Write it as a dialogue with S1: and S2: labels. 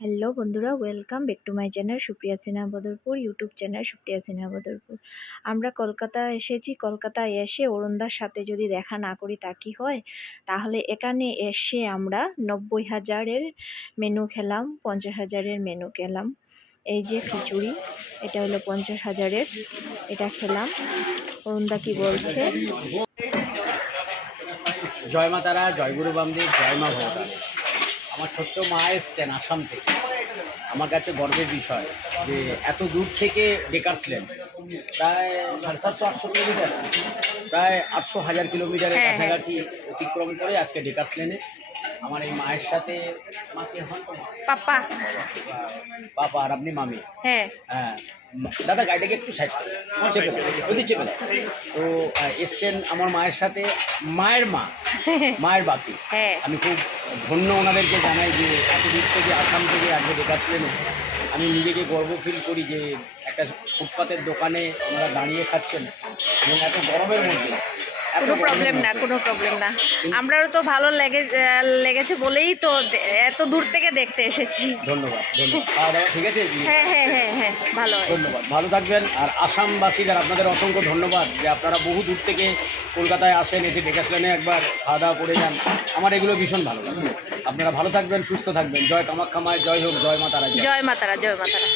S1: Hello বন্ধুরা, welcome back to my channel Supriya Sinha Badarpur YouTube channel Supriya Sinha Badarpur আমরা কলকাতা এসেছি কলকাতায় এসে অরুণদার সাথে যদি দেখা না করি তা কি হয়? তাহলে এখানে এসে আমরা নব্বই হাজারের মেনু খেলাম, পঞ্চাশ হাজারের মেনু খেলাম। এই যে খিচুড়ি, এটা হলো পঞ্চাশ হাজারের, এটা খেলাম। অরুণদা কি বলছে?
S2: জয় মা তারা জয় গুরু বামদেব, জয় মা ভগবান আমার ছোট্ট মা এসছেন আসাম থেকে। আমার কাছে গর্বের বিষয় যে এত দূর থেকে ডেকার্সলেন প্রায় সাড়ে সাতশো আটশো কিলোমিটার। প্রায় আটশো হাজার কিলোমিটারের
S1: হ্যাঁ, হ্যাঁ।
S2: কাছাকাছি অতিক্রম করে আজকে ডেকার্সলেনে আমার এই মায়ের সাথে মাকে হন মা?
S1: পাপা
S2: আর আপনি মামি।
S1: হ্যাঁ।
S2: হ্যাঁ। দাদা গাড়িটাকে একটু সাইড করে। চেপে ওদিকে চেপে তো এসছেন আমার মায়ের সাথে মায়ের মা মায়ের বাপি।
S1: হ্যাঁ।
S2: আমি খুব ধন্য ওনাদেরকে জানাই যে এত দূর থেকে আসাম থেকে আজকে দেখাচ্ছিলেন। আমি নিজেকে গর্ব ফিল করি যে একটা ফুটপাতের দোকানে ওনারা দাঁড়িয়ে খাচ্ছেন। এবং এত গরমের মধ্যে
S1: কোনো প্রবলেম না কোনো প্রবলেম না। আমরাও তো ভালো লেগে লেগেছে বলেই তো এত দূর থেকে দেখতে এসেছি।
S2: ধন্যবাদ ধন্যবাদ। ঠিক আছে?
S1: হ্যাঁ হ্যাঁ হ্যাঁ হ্যাঁ ভালো
S2: ধন্যবাদ ভালো থাকবেন। আর আসামবাসীদের আপনাদের অসংখ্য ধন্যবাদ যে আপনারা বহু দূর থেকে কলকাতায় আসেন এসে ডেকাসলেনে একবার খাওয়া দাওয়া করে যান। আমার এগুলো ভীষণ ভালো লাগে। আপনারা ভালো থাকবেন সুস্থ থাকবেন। জয় কামাখ্যা মায় জয় হোক জয় মা তারা জয়।
S1: জয় মাতারা জয় মাতারা